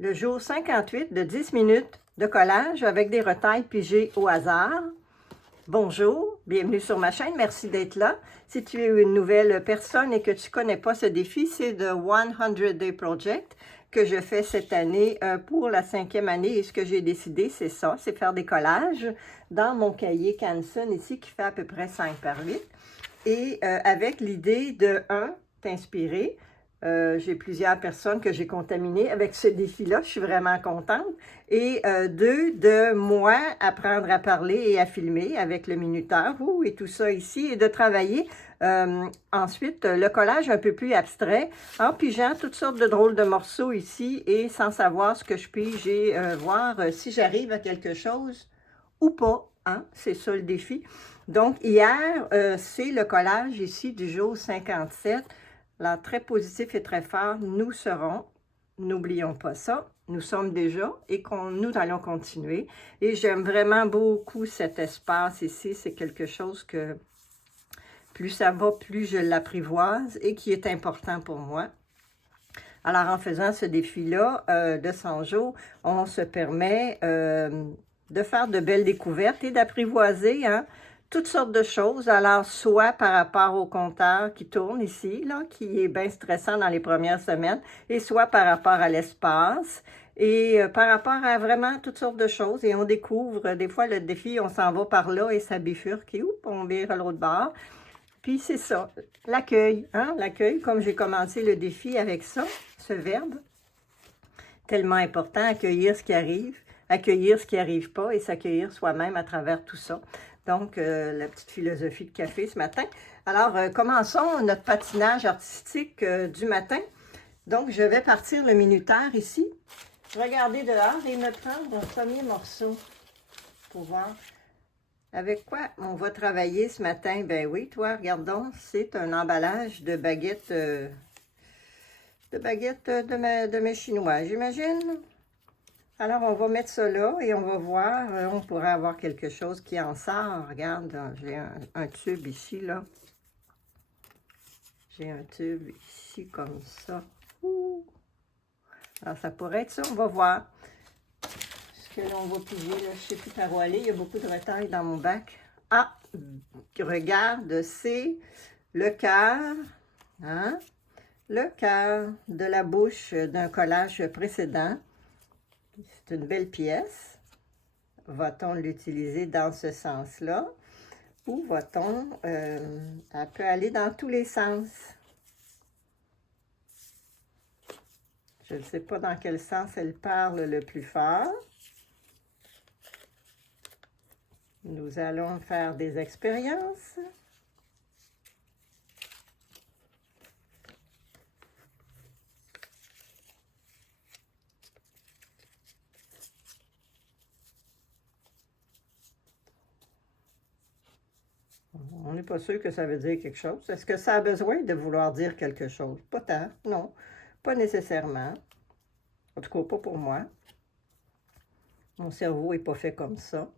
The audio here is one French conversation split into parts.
Le jour 58 de 10 minutes de collage avec des retailles pigées au hasard. Bonjour, bienvenue sur ma chaîne, merci d'être là. Si tu es une nouvelle personne et que tu ne connais pas ce défi, c'est The 100 Day Project que je fais cette année pour la 5e année. Et ce que j'ai décidé, c'est ça, c'est faire des collages dans mon cahier Canson ici qui fait à peu près 5 par 8. Et avec l'idée de, t'inspirer. J'ai plusieurs personnes que j'ai contaminées avec ce défi-là. Je suis vraiment contente. Et 2, de moi apprendre à parler et à filmer avec le minuteur et tout ça ici. Et de travailler ensuite le collage un peu plus abstrait en pigeant toutes sortes de drôles de morceaux ici et sans savoir ce que je pige et voir si j'arrive à quelque chose ou pas. Hein? C'est ça le défi. Donc, hier, c'est le collage ici du jour 57. Alors, très positif et très fort, nous serons, n'oublions pas ça, nous sommes déjà et nous allons continuer. Et j'aime vraiment beaucoup cet espace ici, c'est quelque chose que plus ça va, plus je l'apprivoise et qui est important pour moi. Alors, en faisant ce défi-là de 100 jours, on se permet de faire de belles découvertes et d'apprivoiser toutes sortes de choses. Alors, soit par rapport au compteur qui tourne ici, là, qui est bien stressant dans les premières semaines, et soit par rapport à l'espace, et par rapport à vraiment toutes sortes de choses. Et on découvre, des fois, le défi, on s'en va par là et ça bifurque, et on vire à l'autre bord. Puis c'est ça, l'accueil, l'accueil, comme j'ai commencé le défi avec ça, ce verbe, tellement important, accueillir ce qui arrive pas et s'accueillir soi-même à travers tout ça. Donc, la petite philosophie de café ce matin. Alors, commençons notre patinage artistique du matin. Donc, je vais partir le minuteur ici, regarder dehors et me prendre un premier morceau pour voir avec quoi on va travailler ce matin. Ben oui, toi, regardons, c'est un emballage de baguettes de mes Chinois, j'imagine. Alors, on va mettre ça là et on va voir. On pourrait avoir quelque chose qui en sort. Regarde, j'ai un tube ici, là. J'ai un tube ici, comme ça. Ouh. Alors, ça pourrait être ça. On va voir. Ce que l'on va piger, là, je ne sais plus par où aller. Il y a beaucoup de retailles dans mon bac. Ah, regarde, c'est le cœur. Hein? Le cœur de la bouche d'un collage précédent. C'est une belle pièce. Va-t-on l'utiliser dans ce sens-là? Ou va-t-on... elle peut aller dans tous les sens. Je ne sais pas dans quel sens elle parle le plus fort. Nous allons faire des expériences. On n'est pas sûr que ça veut dire quelque chose. Est-ce que ça a besoin de vouloir dire quelque chose? Pas tant, non. Pas nécessairement. En tout cas, pas pour moi. Mon cerveau n'est pas fait comme ça.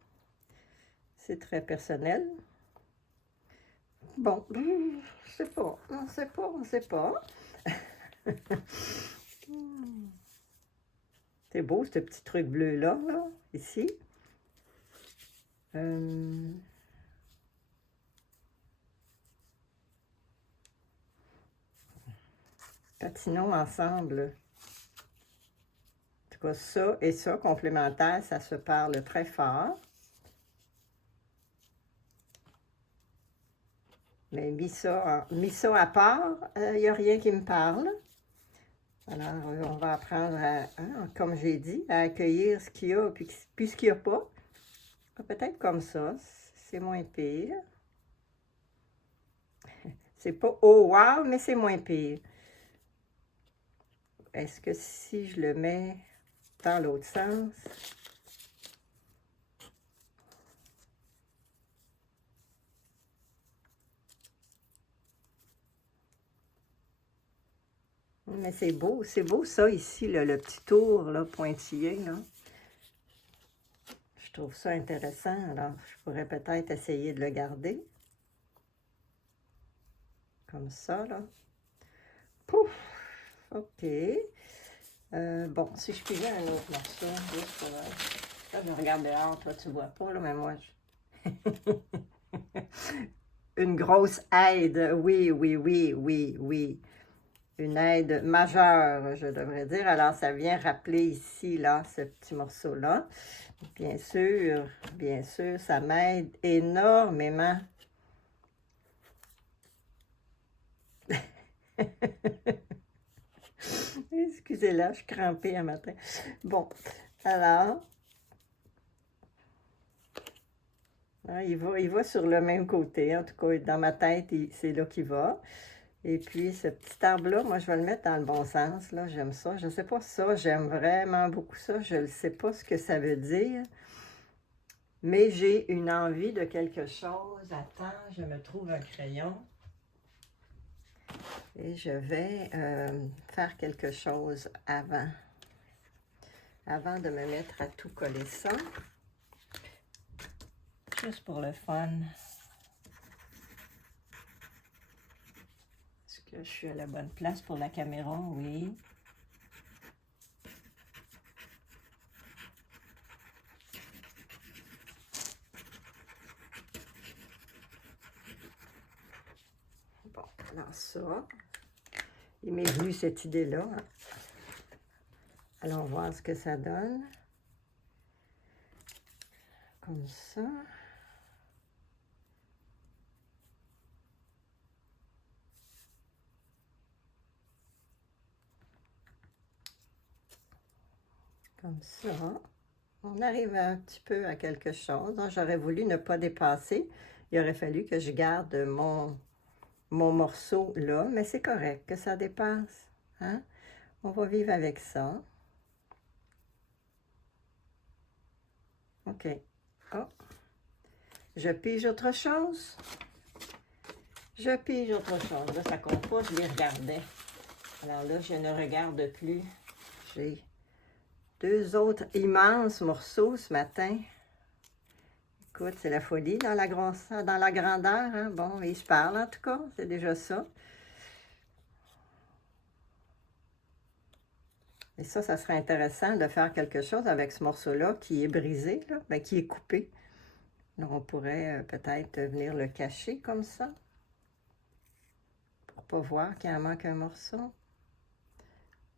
C'est très personnel. Bon, je sais pas. On sait pas, on sait pas. C'est beau, ce petit truc bleu-là, là, ici. Patinons ensemble. En tout cas, ça et ça, complémentaire, ça se parle très fort. Mais mis ça à part, il n'y a rien qui me parle. Alors, on va apprendre, comme j'ai dit, à accueillir ce qu'il y a, puis ce qu'il n'y a pas. Peut-être comme ça, c'est moins pire. C'est pas « oh wow », mais c'est moins pire. Est-ce que si je le mets dans l'autre sens... Mais c'est beau ça ici, là, le petit tour là, pointillé. Là. Je trouve ça intéressant, alors je pourrais peut-être essayer de le garder. Comme ça, là. Pouf! OK. Bon, si je pigeais un autre morceau, juste pour... là, je regarde dehors, toi, tu vois pas, là, mais moi, une grosse aide, oui, oui, oui, oui, oui. Une aide majeure, je devrais dire. Alors, ça vient rappeler ici, là, ce petit morceau-là. Bien sûr, ça m'aide énormément. Excusez-la, je suis crampée un matin. Bon, alors, hein, il va sur le même côté. En tout cas, dans ma tête, c'est là qu'il va. Et puis, ce petit arbre-là, moi, je vais le mettre dans le bon sens. Là, j'aime ça. Je ne sais pas ça, j'aime vraiment beaucoup ça. Je ne sais pas ce que ça veut dire. Mais j'ai une envie de quelque chose. Attends, je me trouve un crayon. Et je vais faire quelque chose avant. Avant de me mettre à tout coller ça. Juste pour le fun. Est-ce que je suis à la bonne place pour la caméra? Oui. Bon, alors ça, il m'est venu cette idée-là. Allons voir ce que ça donne. Comme ça. Comme ça. On arrive un petit peu à quelque chose. J'aurais voulu ne pas dépasser. Il aurait fallu que je garde mon morceau là, mais c'est correct que ça dépasse. Hein? On va vivre avec ça. OK. Oh. Je pige autre chose. Je pige autre chose. Là, ça compte pas, je les regardais. Alors là, je ne regarde plus. J'ai deux autres immenses morceaux ce matin. Écoute, c'est la folie dans la grandeur. Hein? Bon, ils se parlent en tout cas, c'est déjà ça. Et ça serait intéressant de faire quelque chose avec ce morceau-là qui est brisé, là, ben, qui est coupé. Alors, on pourrait peut-être venir le cacher comme ça, pour pas voir qu'il en manque un morceau.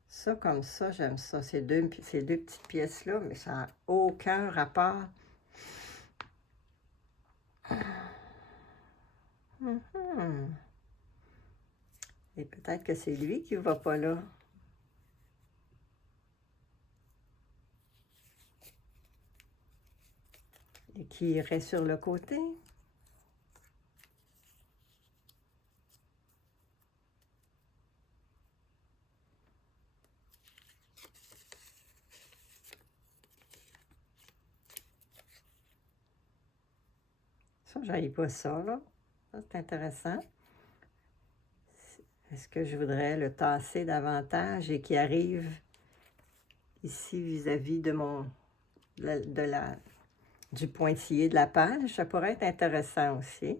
Ça, comme ça, j'aime ça. Ces deux petites pièces-là, mais ça n'a aucun rapport. Et peut-être que c'est lui qui ne va pas là. Et qui irait sur le côté. Ça, j'aille pas ça, là. Ça, c'est intéressant. Est-ce que je voudrais le tasser davantage et qu'il arrive ici vis-à-vis de du pointillé de la page? Ça pourrait être intéressant aussi.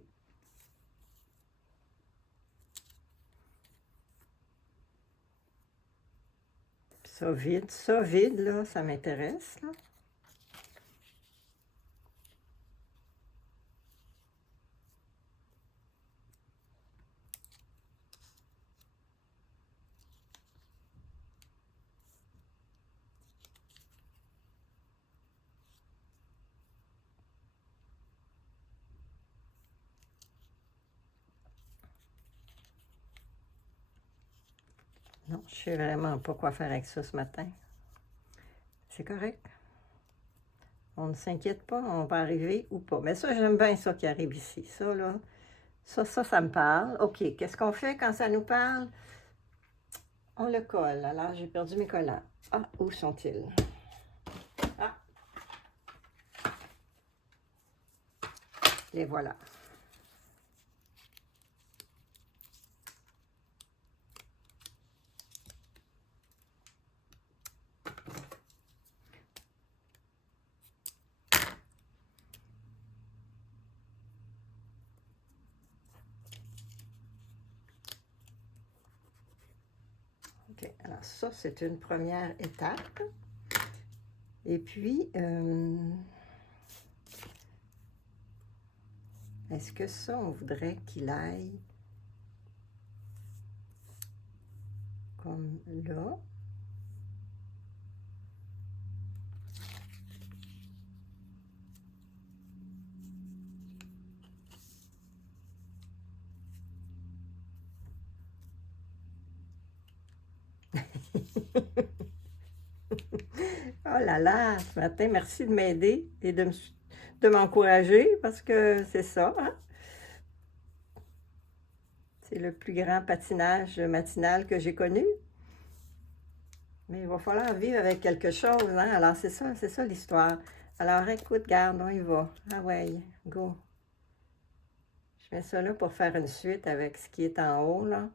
Ça vide, là, ça m'intéresse, là. Non, je sais vraiment pas quoi faire avec ça ce matin. C'est correct. On ne s'inquiète pas, on va arriver ou pas. Mais ça, j'aime bien ça qui arrive ici. Ça, là, ça me parle. OK, qu'est-ce qu'on fait quand ça nous parle? On le colle. Alors, j'ai perdu mes collants. Ah, où sont-ils? Ah! Les voilà. OK. Alors ça, c'est une première étape. Et puis, est-ce que ça, on voudrait qu'il aille comme là? Oh là là, ce matin, merci de m'aider et de m'encourager parce que c'est ça, hein? C'est le plus grand patinage matinal que j'ai connu. Mais il va falloir vivre avec quelque chose, hein? Alors c'est ça l'histoire. Alors écoute, garde, on y va. Ah ouais, go. Je mets ça là pour faire une suite avec ce qui est en haut, là.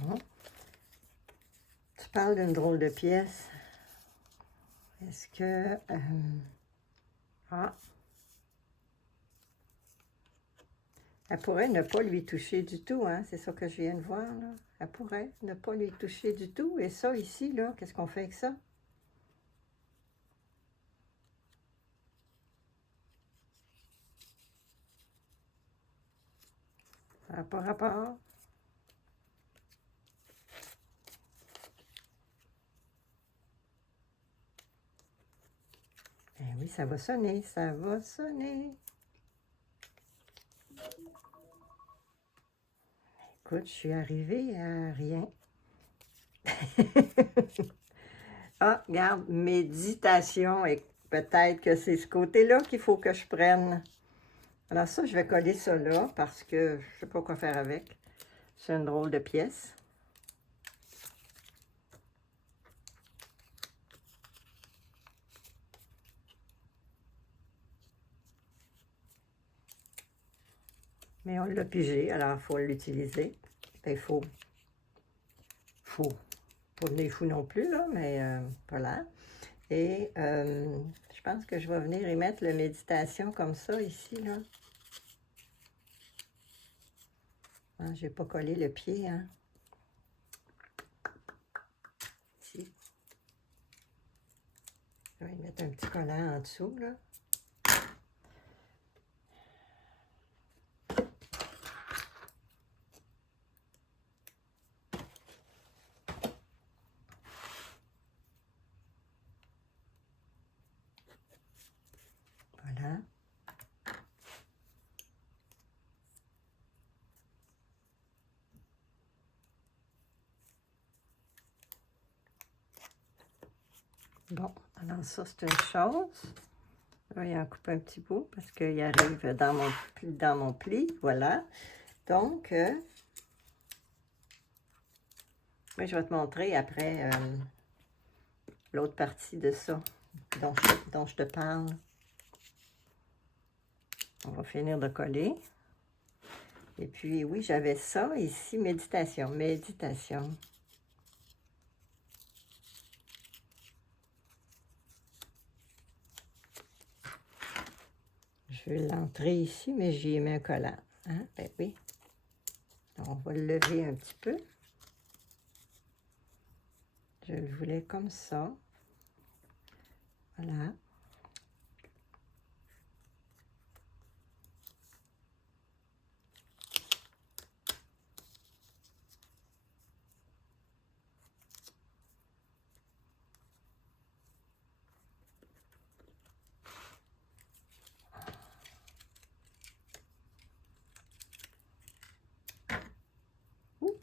Bon. Tu parles d'une drôle de pièce. Est-ce que... ah. Elle pourrait ne pas lui toucher du tout, hein? C'est ça que je viens de voir, là. Elle pourrait ne pas lui toucher du tout. Et ça, ici, là, qu'est-ce qu'on fait avec ça? Ça n'a pas rapport. Eh oui, ça va sonner, ça va sonner. Écoute, je suis arrivée à rien. Ah, regarde, méditation. Et peut-être que c'est ce côté-là qu'il faut que je prenne. Alors ça, je vais coller ça là parce que je ne sais pas quoi faire avec. C'est une drôle de pièce. Mais on l'a pigé, alors il faut l'utiliser. Il faut pas venir fou non plus, là, mais pas là. Et je pense que je vais venir y mettre la méditation comme ça, ici, là. Ah, j'ai pas collé le pied, hein. Ici. Je vais y mettre un petit collant en dessous, là. Voilà. Bon, alors ça, c'est une chose. Je vais en couper un petit bout parce qu'il arrive dans mon pli. Voilà. Donc, moi, je vais te montrer après l'autre partie de ça dont je te parle. On va finir de coller. Et puis, oui, j'avais ça ici, méditation, méditation. Je vais l'entrer ici, mais j'y ai mis un collant. Hein? Ben oui. Alors, on va le lever un petit peu. Je le voulais comme ça. Voilà. Oups.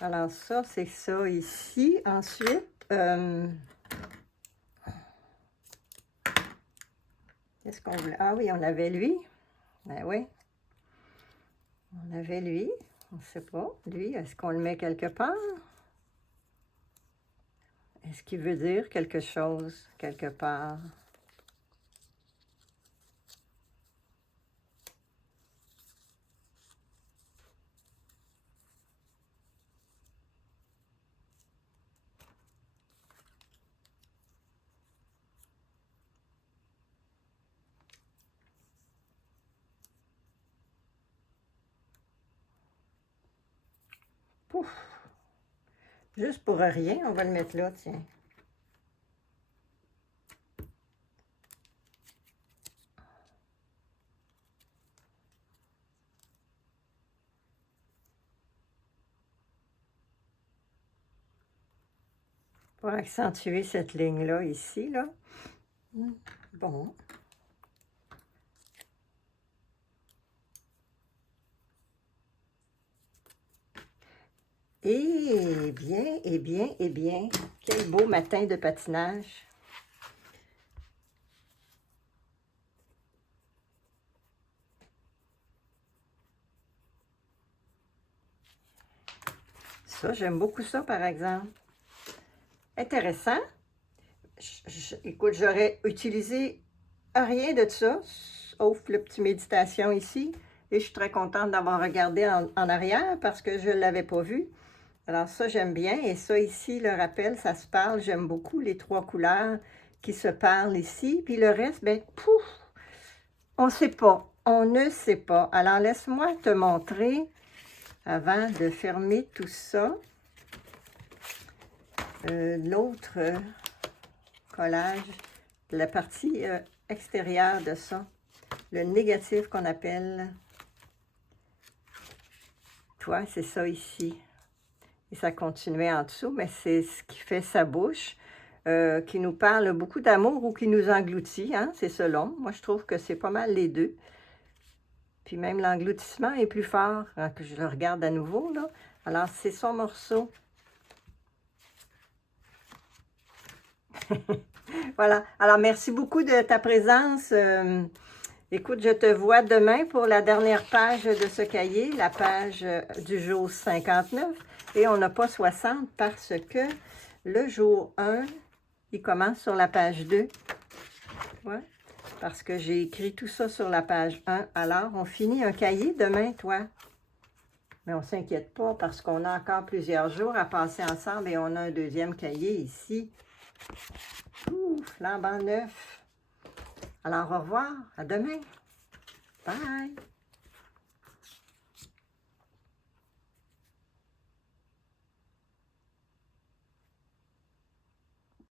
Alors ça, c'est ça ici. Ensuite, qu'est-ce qu'on voulait? Ah oui, on avait lui. Ben oui. On avait lui. On ne sait pas. Lui, est-ce qu'on le met quelque part? Est-ce qu'il veut dire quelque chose quelque part? Pouf! Juste pour rien, on va le mettre là, tiens. Pour accentuer cette ligne-là, ici, là. Bon. Eh bien, eh bien, eh bien, quel beau matin de patinage. Ça, j'aime beaucoup ça, par exemple. Intéressant. Écoute, j'aurais utilisé rien de ça, sauf le petit méditation ici. Et je suis très contente d'avoir regardé en arrière parce que je ne l'avais pas vu. Alors ça, j'aime bien. Et ça ici, le rappel, ça se parle. J'aime beaucoup les 3 couleurs qui se parlent ici. Puis le reste, ben, pouf, on ne sait pas. On ne sait pas. Alors, laisse-moi te montrer, avant de fermer tout ça, l'autre collage, la partie extérieure de ça, le négatif qu'on appelle, toi, c'est ça ici. Et ça continuait en dessous, mais c'est ce qui fait sa bouche, qui nous parle beaucoup d'amour ou qui nous engloutit, hein, c'est selon. Moi, je trouve que c'est pas mal les deux. Puis même l'engloutissement est plus fort quand je le regarde à nouveau, là. Alors, c'est son morceau. Voilà. Alors, merci beaucoup de ta présence. Écoute, je te vois demain pour la dernière page de ce cahier, la page du jour 59. Et on n'a pas 60 parce que le jour 1, il commence sur la page 2. Ouais, parce que j'ai écrit tout ça sur la page 1. Alors, on finit un cahier demain, toi. Mais on ne s'inquiète pas parce qu'on a encore plusieurs jours à passer ensemble et on a un deuxième cahier ici. Ouh, flambant neuf. Alors, au revoir. À demain. Bye.